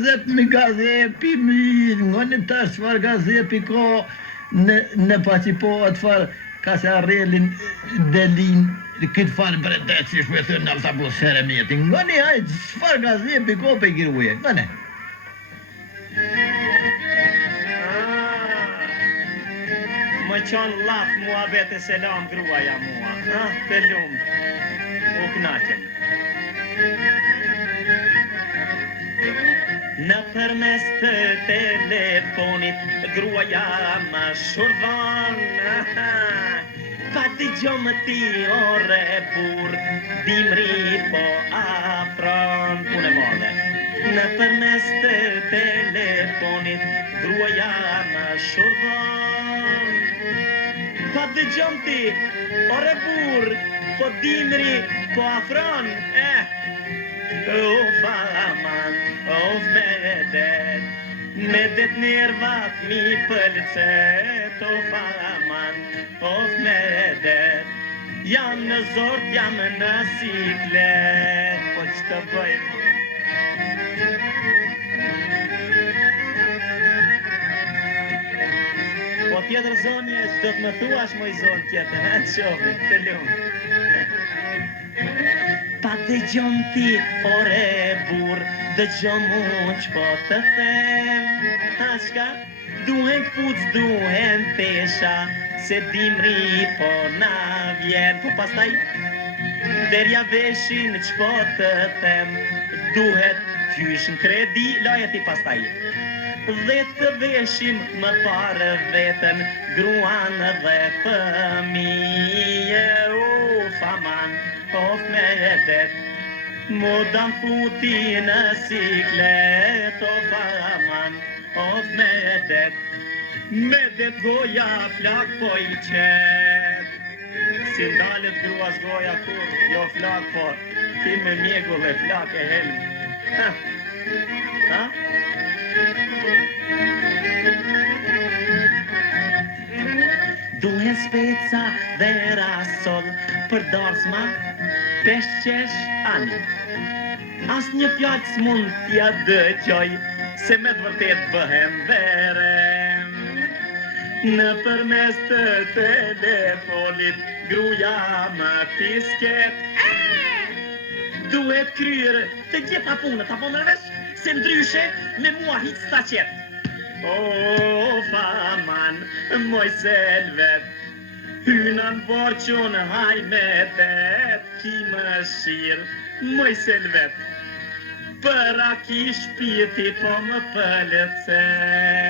Mi gazepi mirë, ngoni tash çfarë gazepi ka në pacipo atëfar ka se arrelin delin këtë farë bredet si shpethën në autobus Seremeti. Ngoni haj çfarë gazepi ka pe giruje, ngoni. Më qonë laf mua vete selam gruaja mua, të lumë, u knaqem. Në përmes të telefonit, gruaja më shurdhon, pa dëgjom ti ore bur, dimri po afron, punë modhe. Në përmes të telefonit, gruaja më shurdhon, pa dëgjom ti ore bur, po dimri po afron, of aman, of medet nervat mi pëlqet, of aman, of medet. Jam në zort, jam në siklet, po që të bëjmë? Po tjetër zonje, që do të më thuash moj zonë tjetër, në qovi, të lumë. Pa dëgjom ti ore bur, dëgjom unë që po të them. Shka, duhen këpuc, duhen tesha, se dimri po na vjen. Po pastaj, derja veshin që po të them, duhet qysh në kredi, lajet i pastaj. Dhe të veshim më parë vetën, gruan dhe fëmije, faman. Of medet, modam futi në siklet, of aman, of medet, medet goja flak po i qet. Si ndalet gruas goja kur, jo flak po, ti me mjegu dhe flak e helm. Ha? Duhen speca dhe rasol, për darsma, peshqesh ani. As një fjallë s'mund t'ja dëgjoj, se me të vërtet bëhem verem. Në përmes të telefonit, gruja më pisket. Duhet kryrë të gjitha punët, apo më vesh, se ndryshe me mua hiq s'ta qet. O, faman, moj selvet, hynan borqon haj me tet, ki më shirë, moj selvet, për a ki shpirti po më pëlqet.